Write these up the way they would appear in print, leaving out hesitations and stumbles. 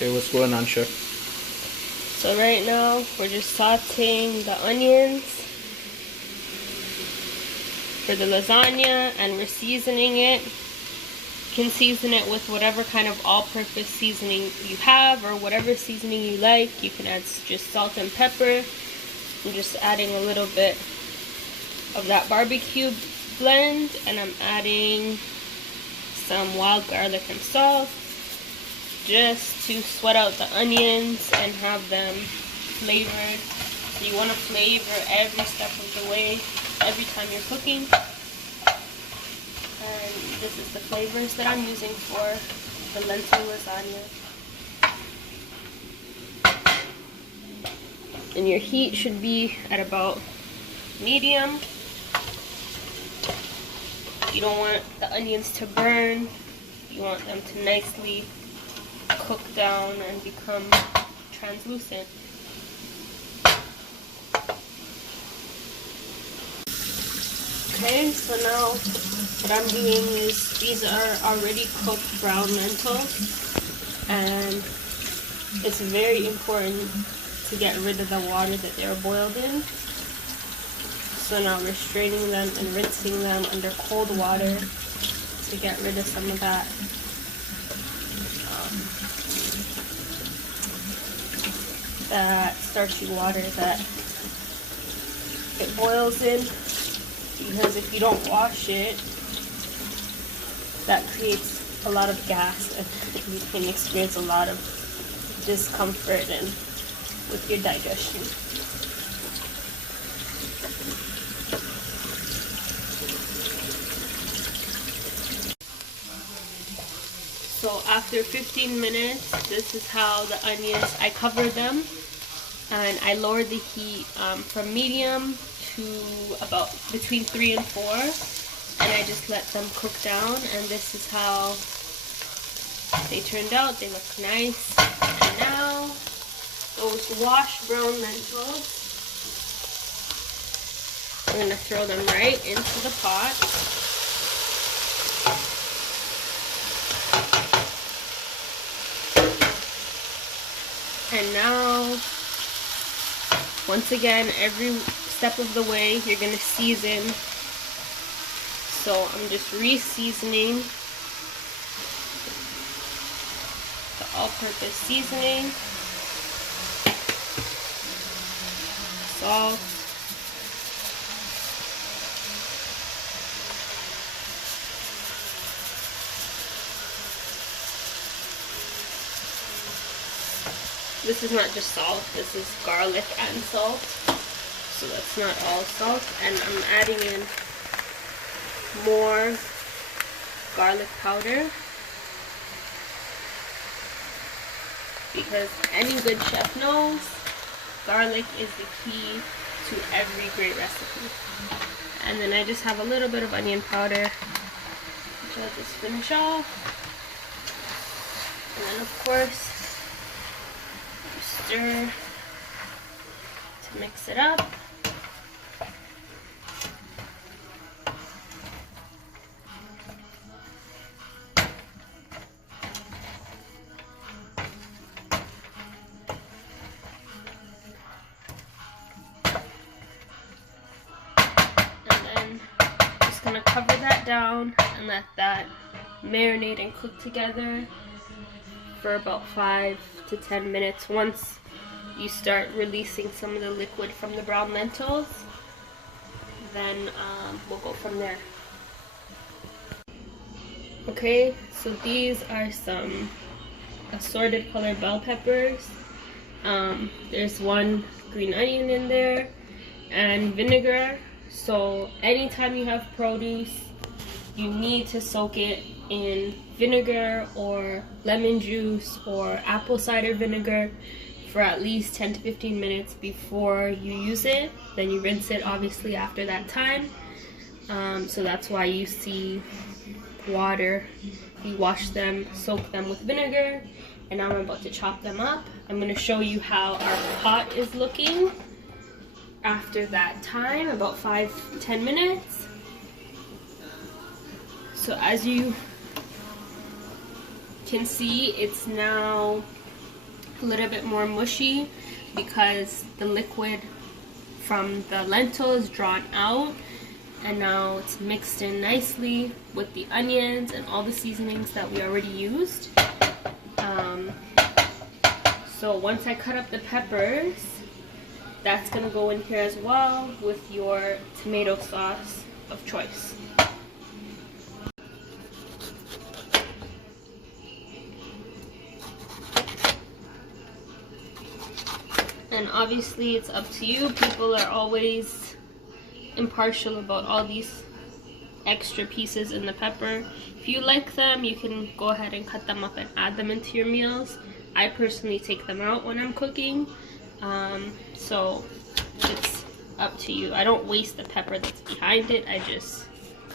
Okay, what's going on, Chef? So right now we're just sauteing the onions for the lasagna, and we're seasoning it. You can season it with whatever kind of all-purpose seasoning you have, or whatever seasoning you like. You can add just salt and pepper. I'm just adding a little bit of that barbecue blend, and I'm adding some wild garlic and salt just to sweat out the onions and have them flavored. So you want to flavor every step of the way, every time you're cooking. And this is the flavors that I'm using for the lentil lasagna. And your heat should be at about medium. You don't want the onions to burn. You want them to nicely cook down and become translucent. Okay, so now what I'm doing is, these are already cooked brown lentils, and it's very important to get rid of the water that they were boiled in. So now we're straining them and rinsing them under cold water to get rid of some of that that starchy water that it boils in, because if you don't wash it, that creates a lot of gas and you can experience a lot of discomfort and with your digestion. So after 15 minutes, this is how the onions, I covered them and I lowered the heat from medium to about between 3 and 4, and I just let them cook down, and this is how they turned out. They look nice. And now those washed brown lentils, we're going to throw them right into the pot. And now, once again, every step of the way, you're going to season. So I'm just re-seasoning the all-purpose seasoning, salt, this is not just salt, this is garlic and salt, so that's not all salt. And I'm adding in more garlic powder, because any good chef knows garlic is the key to every great recipe. And then I just have a little bit of onion powder, which I'll just finish off. And then of course stir to mix it up. And then just gonna cover that down and let that marinate and cook together for about 5 to 10 minutes. Once you start releasing some of the liquid from the brown lentils, then we'll go from there. Okay, so these are some assorted colored bell peppers. There's one green onion in there, and vinegar. So anytime you have produce, you need to soak it in vinegar or lemon juice or apple cider vinegar for at least 10 to 15 minutes before you use it. Then you rinse it obviously after that time. So that's why you see water. You wash them, soak them with vinegar, and now I'm about to chop them up. I'm going to show you how our pot is looking after that time, about 5-10 minutes. So as you can see, it's now a little bit more mushy because the liquid from the lentil is drawn out, and now it's mixed in nicely with the onions and all the seasonings that we already used. So once I cut up the peppers, that's gonna go in here as well with your tomato sauce of choice. And obviously it's up to you. People are always impartial about all these extra pieces in the pepper. If you like them, you can go ahead and cut them up and add them into your meals. I personally take them out when I'm cooking, so it's up to you. I don't waste the pepper that's behind it. I just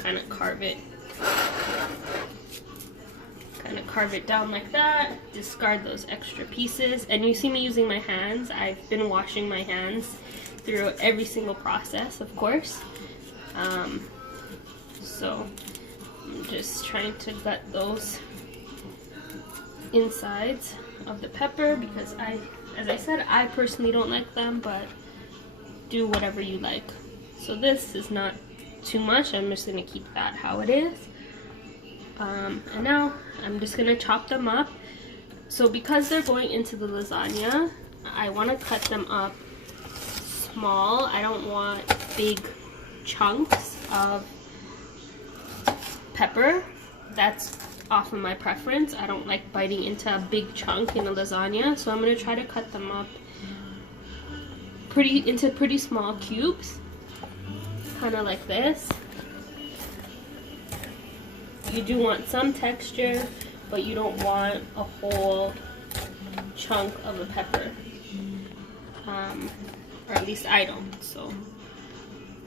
kind of carve it down like that, discard those extra pieces. And you see me using my hands. I've been washing my hands through every single process, of course. So I'm just trying to gut those insides of the pepper because as I said, I personally don't like them, but do whatever you like. So this is not too much. I'm just gonna keep that how it is. And now I'm just gonna chop them up. So because they're going into the lasagna, I want to cut them up small. I don't want big chunks of pepper. That's often my preference. I don't like biting into a big chunk in a lasagna, so I'm going to try to cut them up into pretty small cubes, kind of like this. You do want some texture, but you don't want a whole chunk of a pepper, or at least I don't. So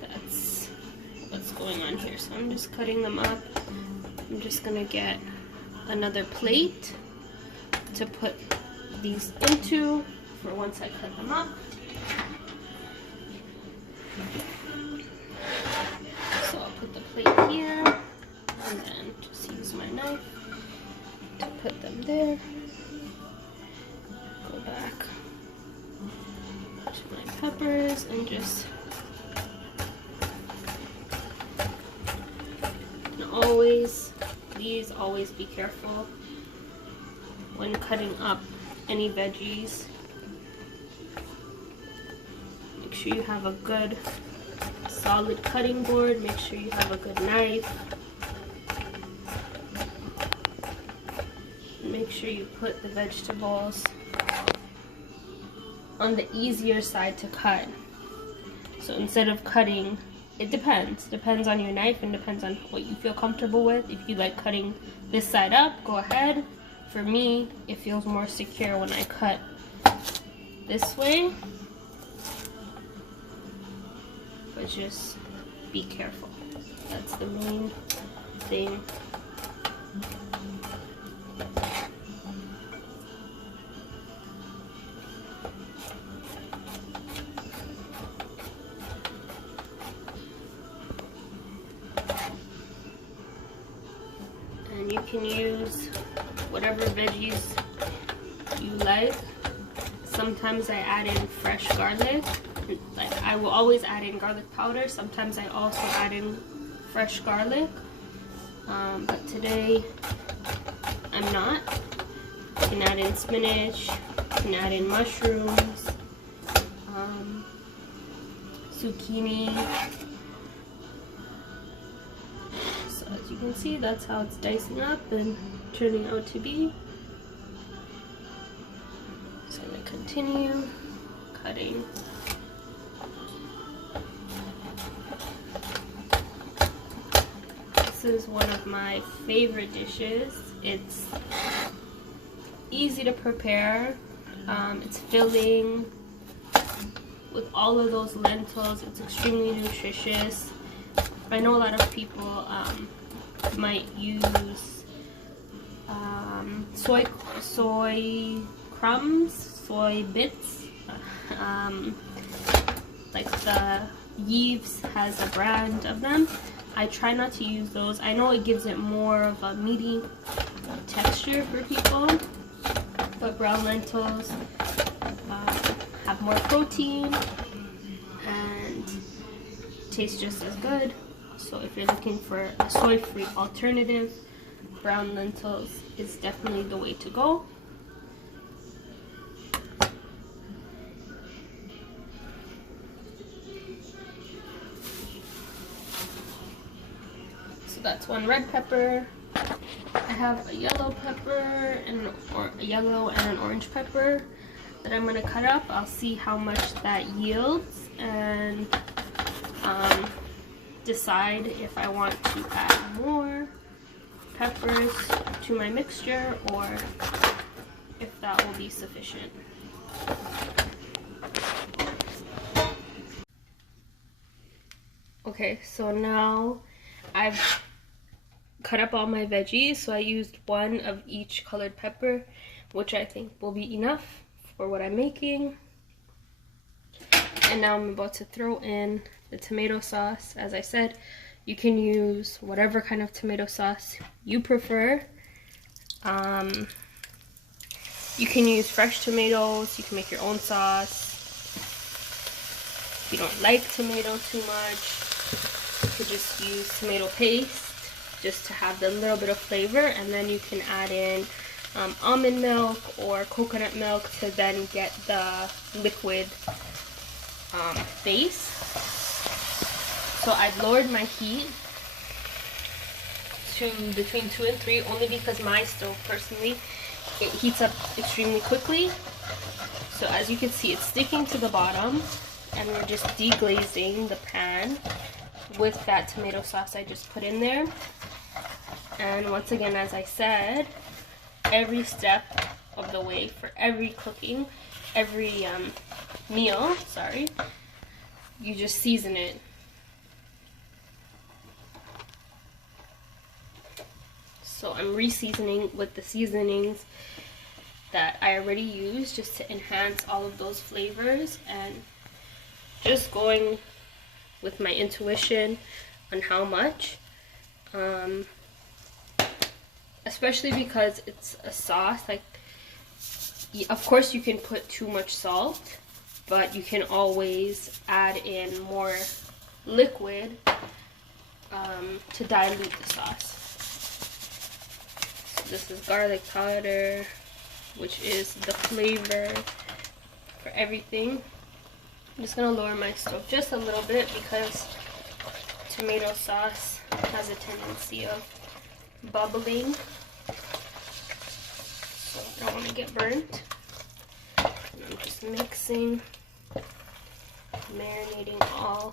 that's what's going on here. So I'm just cutting them up. I'm just gonna get another plate to put these into for once I cut them up. So I'll put the plate here and then just use my knife to put them there. Go back to my peppers and just please always be careful when cutting up any veggies. Make sure you have a good solid cutting board. Make sure you have a good knife. Make sure you put the vegetables on the easier side to cut. So instead of cutting, it depends on your knife and depends on what you feel comfortable with. If you like cutting this side up, go ahead. For me, it feels more secure when I cut this way, but just be careful. That's the main thing. And you can use whatever veggies you like. Sometimes I add in fresh garlic. Like, I will always add in garlic powder. Sometimes I also add in fresh garlic. But today I'm not. You can add in spinach, you can add in mushrooms, zucchini. So as you can see, that's how it's dicing up and turning out to be. So I'm going to continue cutting. This is one of my favorite dishes. It's easy to prepare. It's filling with all of those lentils. It's extremely nutritious. I know a lot of people might use soy crumbs, soy bits. Like the Yves has a brand of them. I try not to use those. I know it gives it more of a meaty texture for people, but brown lentils have more protein and taste just as good. So if you're looking for a soy-free alternative, brown lentils is definitely the way to go. So that's one red pepper. I have a yellow pepper and a yellow and an orange pepper that I'm gonna cut up. I'll see how much that yields and decide if I want to add more peppers to my mixture or if that will be sufficient. Okay, so now I've cut up all my veggies, so I used one of each colored pepper, which I think will be enough for what I'm making. And now I'm about to throw in the tomato sauce. As I said, you can use whatever kind of tomato sauce you prefer. You can use fresh tomatoes, you can make your own sauce. If you don't like tomato too much, you could just use tomato paste just to have the little bit of flavor, and then you can add in almond milk or coconut milk to then get the liquid base. So I've lowered my heat to between 2 and 3 only because my stove personally, it heats up extremely quickly. So as you can see, it's sticking to the bottom, and we're just deglazing the pan with that tomato sauce I just put in there. And once again, as I said, every step of the way for every cooking, every meal, you just season it. So I'm re-seasoning with the seasonings that I already used just to enhance all of those flavors, and just going with my intuition on how much. Especially because it's a sauce, like, of course you can put too much salt, but you can always add in more liquid to dilute the sauce. So this is garlic powder, which is the flavor for everything. I'm just gonna lower my stove just a little bit because tomato sauce has a tendency of bubbling, so I don't want to get burnt. And I'm just mixing, marinating all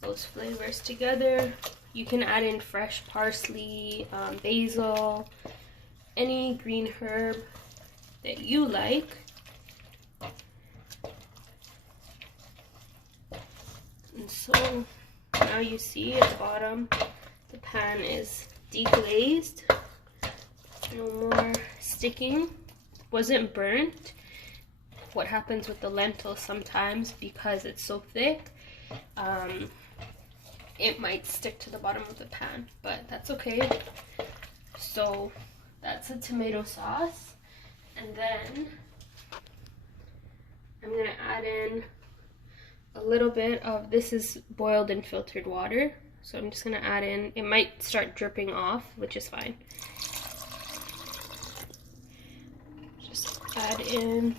those flavors together. You can add in fresh parsley, basil, any green herb that you like. And so now you see at the bottom, the pan is deglazed, no more sticking, wasn't burnt. What happens with the lentils sometimes, because it's so thick, it might stick to the bottom of the pan, but that's okay. So that's a tomato sauce, and then I'm gonna add in a little bit of, this is boiled and filtered water. So I'm just gonna add in, it might start dripping off, which is fine. Just add in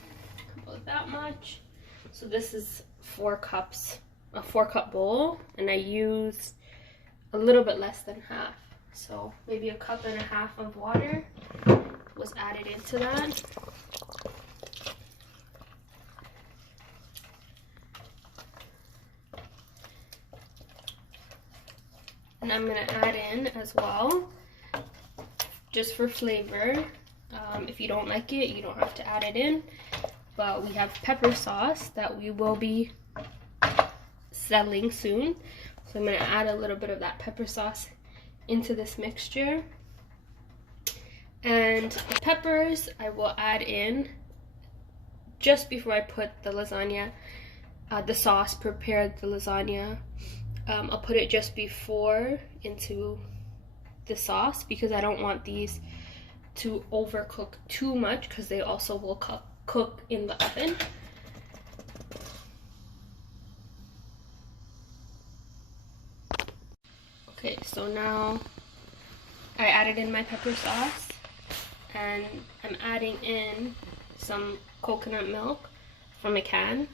about that much. So this is 4 cups, a 4-cup bowl, and I used a little bit less than half. So maybe 1.5 cups of water was added into that. And I'm gonna add in as well, just for flavor. If you don't like it, you don't have to add it in. But we have pepper sauce that we will be selling soon. So I'm gonna add a little bit of that pepper sauce into this mixture. And the peppers I will add in just before I put the lasagna, the sauce, prepared the lasagna. I'll put it just before into the sauce because I don't want these to overcook too much because they also will cook in the oven. Okay, so now I added in my pepper sauce, and I'm adding in some coconut milk from a can.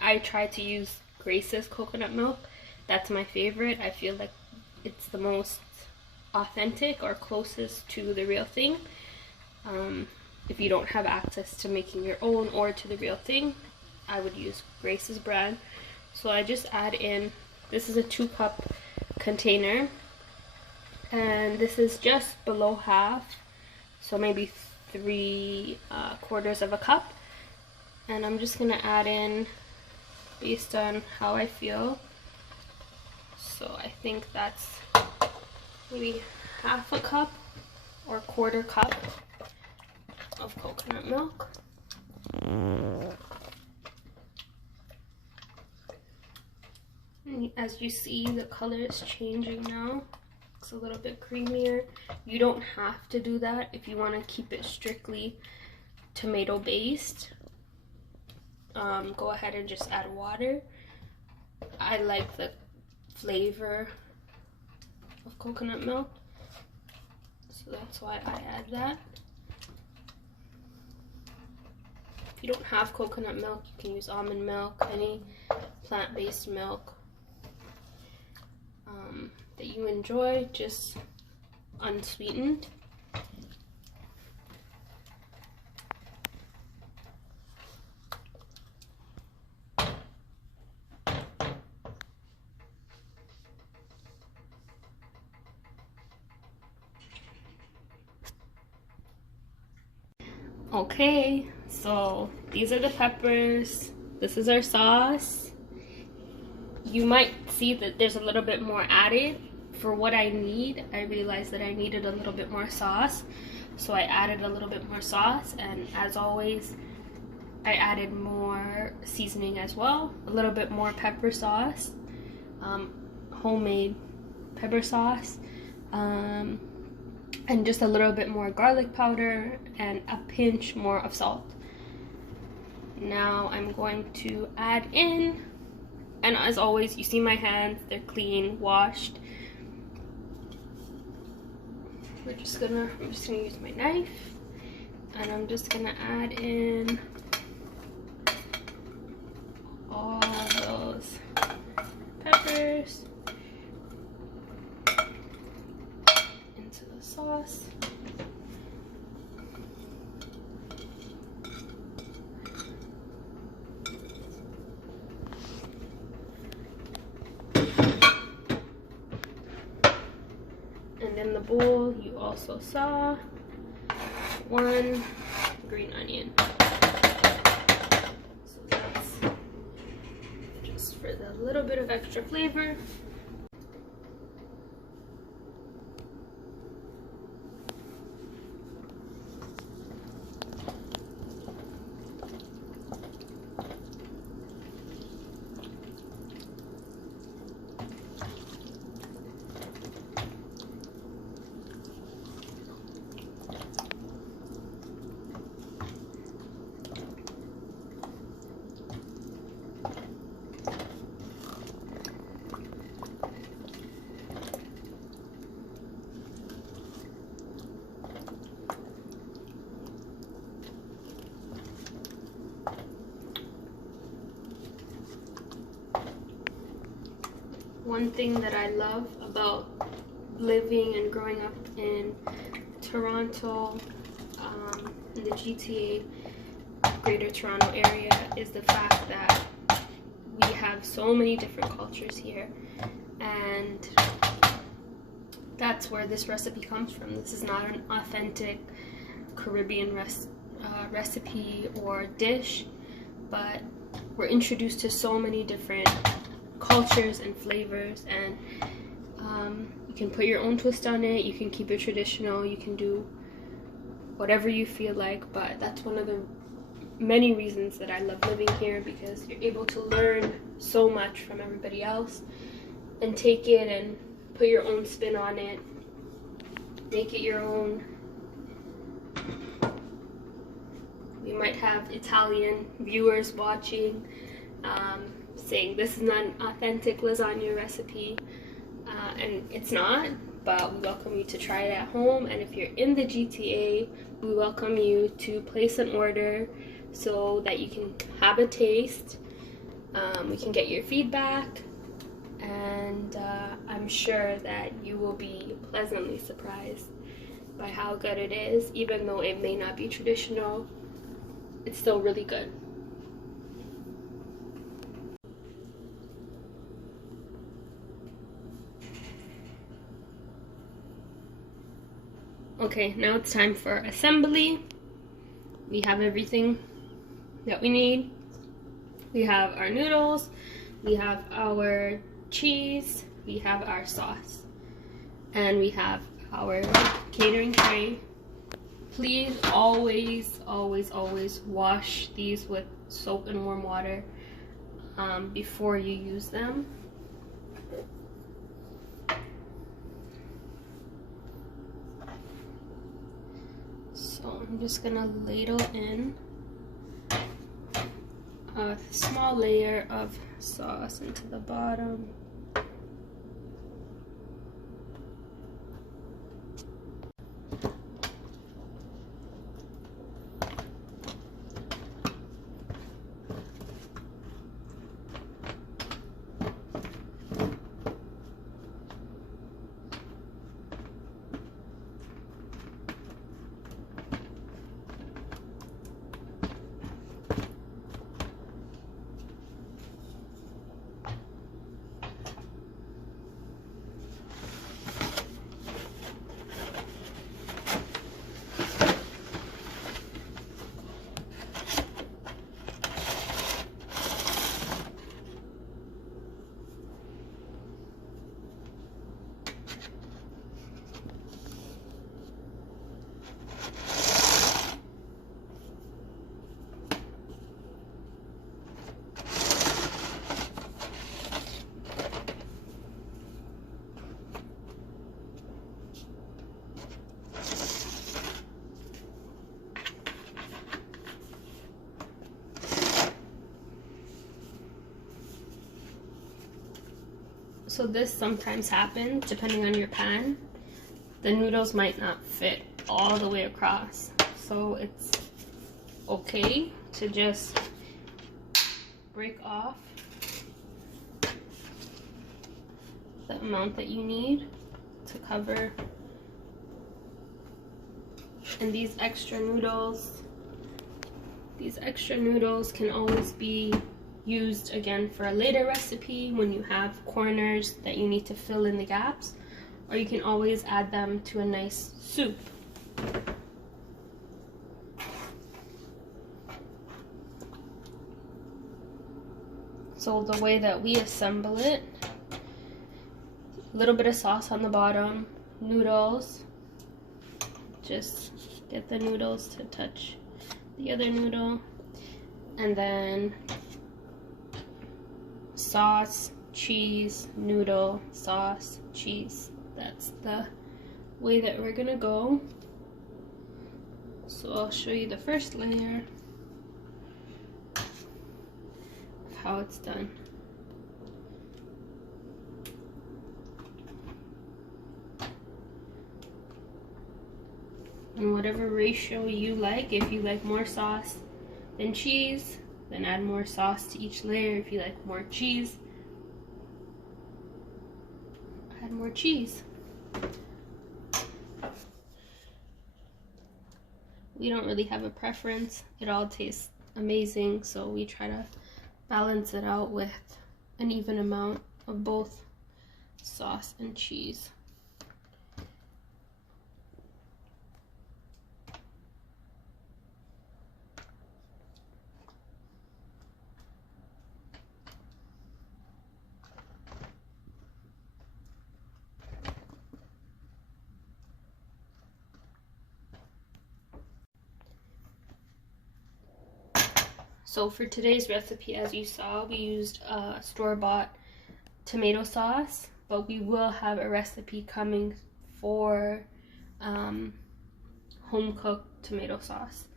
I try to use Grace's coconut milk. That's my favorite. I feel like it's the most authentic or closest to the real thing. If you don't have access to making your own or to the real thing, I would use Grace's brand. So I just add in, this is a 2-cup container, and this is just below half, so maybe 3/4 of a cup. And I'm just gonna add in based on how I feel. So I think that's maybe 1/2 cup or 1/4 cup of coconut milk. And as you see, the color is changing now. It's a little bit creamier. You don't have to do that if you want to keep it strictly tomato based. Go ahead and just add water. I like the flavor of coconut milk, so that's why I add that. If you don't have coconut milk, you can use almond milk, any plant-based milk that you enjoy, just unsweetened. Okay, so these are the peppers. This is our sauce. You might see that there's a little bit more added. For what I need, I realized that I needed a little bit more sauce, so I added a little bit more sauce, and as always, I added more seasoning as well, a little bit more pepper sauce, homemade pepper sauce, and just a little bit more garlic powder and a pinch more of salt. Now I'm going to add in, and as always, you see my hands, they're clean, washed. I'm just gonna use my knife, and I'm just gonna add in all those peppers into the sauce. And in the bowl, you also saw 1 green onion. So that's just for the little bit of extra flavor. One thing that I love about living and growing up in Toronto, in the GTA, Greater Toronto area, is the fact that we have so many different cultures here, and that's where this recipe comes from. This is not an authentic Caribbean recipe or dish, but we're introduced to so many different cultures and flavors, and you can put your own twist on it, you can keep it traditional, you can do whatever you feel like. But that's one of the many reasons that I love living here, because you're able to learn so much from everybody else and take it and put your own spin on it, make it your own, We might have Italian viewers watching, saying this is not an authentic lasagna recipe, and it's not, but we welcome you to try it at home. And if you're in the GTA, we welcome you to place an order so that you can have a taste. We can get your feedback, and I'm sure that you will be pleasantly surprised by how good it is. Even though it may not be traditional, it's still really good. Okay, now it's time for assembly. We have everything that we need. We have our noodles, we have our cheese, we have our sauce, and we have our catering tray. Please always, always, always wash these with soap and warm water before you use them. So I'm just gonna ladle in a small layer of sauce into the bottom. So this sometimes happens depending on your pan. The noodles might not fit all the way across. So it's okay to just break off the amount that you need to cover. And these extra noodles can always be used again for a later recipe when you have corners that you need to fill in the gaps, or you can always add them to a nice soup. So the way that we assemble it, a little bit of sauce on the bottom, noodles, just get the noodles to touch the other noodle, and then sauce, cheese, noodle, sauce, cheese. That's the way that we're gonna go. So I'll show you the first layer of how it's done. In whatever ratio you like. If you like more sauce than cheese, then add more sauce to each layer. If you like more cheese, add more cheese. We don't really have a preference. It all tastes amazing, so we try to balance it out with an even amount of both sauce and cheese. So for today's recipe, as you saw, we used store-bought tomato sauce, but we will have a recipe coming for home-cooked tomato sauce.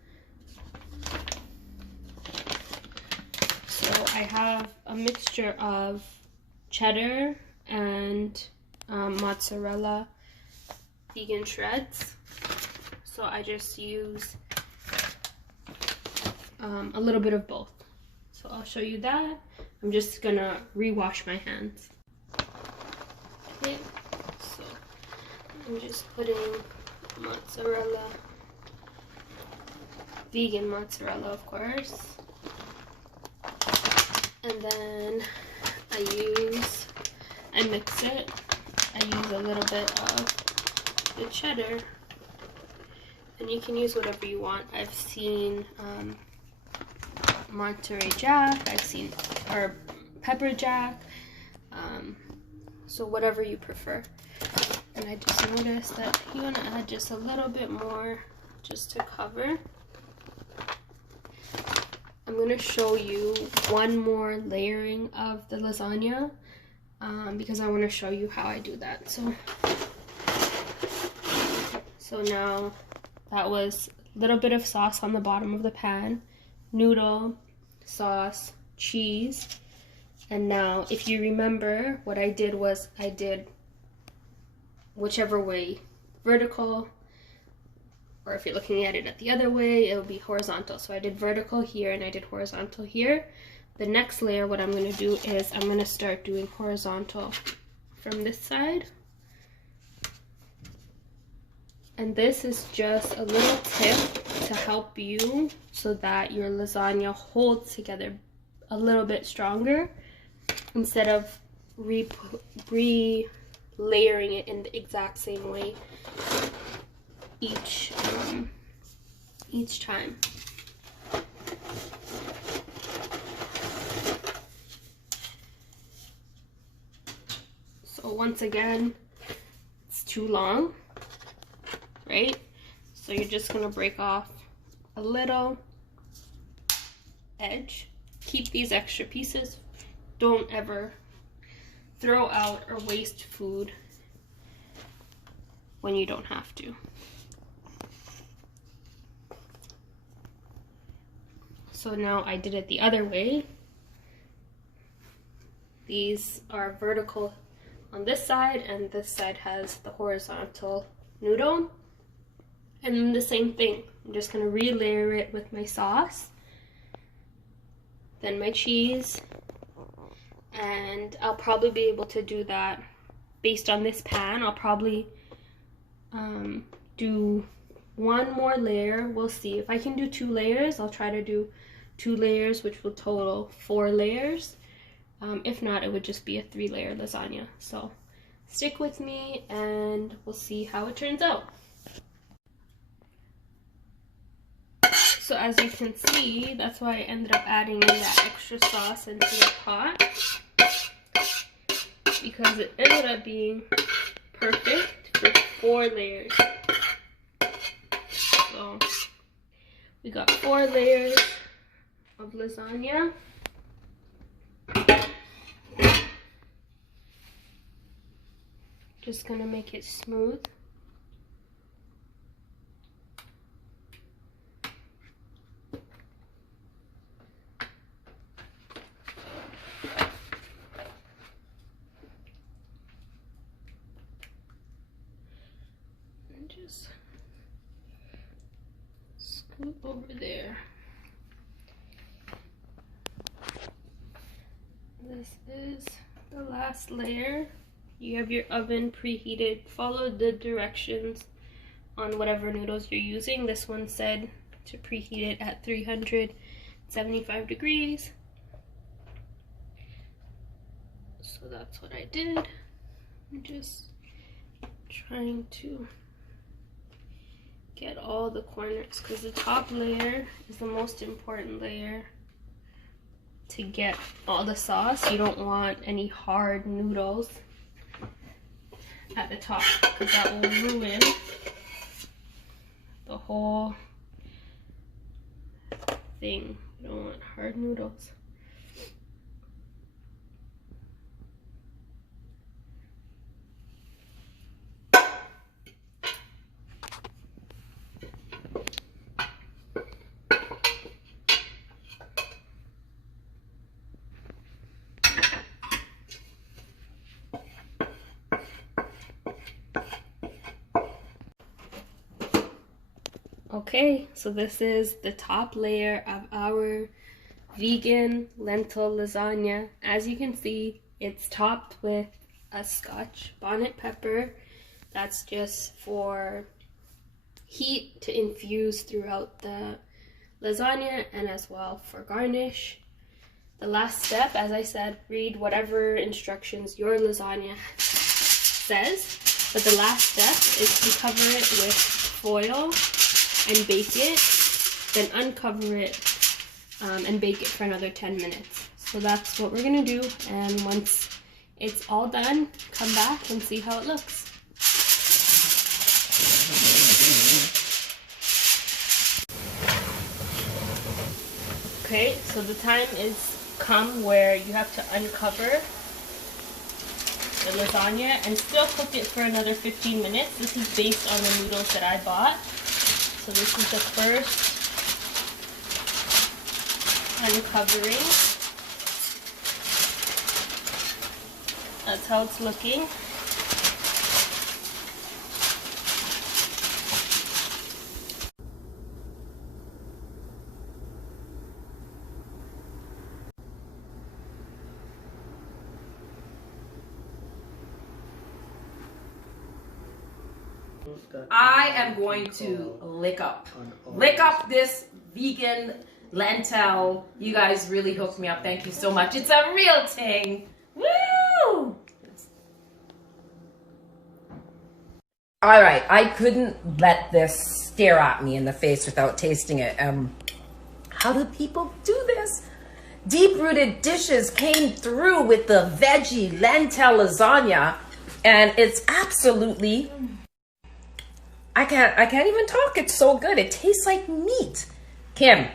So I have a mixture of cheddar and mozzarella vegan shreds. So I just use a little bit of both. So I'll show you that. I'm just gonna rewash my hands. Okay, so I'm just putting mozzarella, vegan mozzarella of course, and then I mix it. I use a little bit of the cheddar, and you can use whatever you want. I've seen Monterey Jack, I've seen or pepper jack, so whatever you prefer. And I just noticed that you want to add just a little bit more just to cover. I'm going to show you one more layering of the lasagna because I want to show you how I do that. So now that was a little bit of sauce on the bottom of the pan, noodle, sauce, cheese, and now if you remember what I did was I did whichever way, vertical, or if you're looking at it at the other way, it will be horizontal. So I did vertical here and I did horizontal here. The next layer, what I'm going to do is I'm going to start doing horizontal from this side. And this is just a little tip to help you so that your lasagna holds together a little bit stronger instead of re-layering it in the exact same way each time. So once again, it's too long, right? So you're just gonna break off a little edge. Keep these extra pieces. Don't ever throw out or waste food when you don't have to. So now I did it the other way. These are vertical on this side and this side has the horizontal noodle. And then the same thing. I'm just gonna re-layer it with my sauce, then my cheese, and I'll probably be able to do that based on this pan. I'll probably do one more layer. We'll see. If I can do 2 layers, I'll try to do 2 layers, which will total 4 layers. If not, it would just be a 3-layer lasagna. So stick with me and we'll see how it turns out. So as you can see, that's why I ended up adding in that extra sauce into the pot, because it ended up being perfect for 4 layers. So we got 4 layers of lasagna. Just gonna make it smooth. And just scoop over there. This is the last layer. You have your oven preheated. Follow the directions on whatever noodles you're using. This one said to preheat it at 375 degrees. So that's what I did. I'm just trying to get all the corners because the top layer is the most important layer to get all the sauce. You don't want any hard noodles at the top because that will ruin the whole thing. You don't want hard noodles. Okay, so this is the top layer of our vegan lentil lasagna. As you can see, it's topped with a Scotch bonnet pepper. That's just for heat to infuse throughout the lasagna and as well for garnish. The last step, as I said, read whatever instructions your lasagna says. But the last step is to cover it with foil and bake it, then uncover it and bake it for another 10 minutes. So that's what we're gonna do, and once it's all done, come back and see how it looks. Okay, so the time is come where you have to uncover the lasagna and still cook it for another 15 minutes. This is based on the noodles that I bought. So this is the first uncovering. That's how it's looking. I am going to lick up this vegan lentil. You guys really hooked me up. Thank you so much. It's a real thing. Woo! All right, I couldn't let this stare at me in the face without tasting it. How do people do this? Deep-rooted dishes came through with the veggie lentil lasagna, and it's absolutely, I can't even talk. It's so good. It tastes like meat. Kim,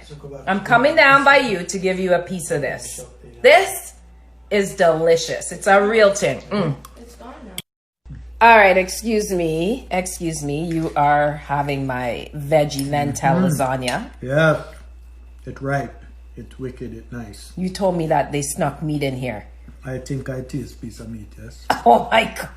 I'm coming down by you to give you a piece of this. This is delicious. It's a real thing. All right, excuse me. You are having my veggie lentil lasagna. Yeah, it's right. It's wicked. It's nice. You told me that they snuck meat in here. I think I taste piece of meat, yes. Oh my God.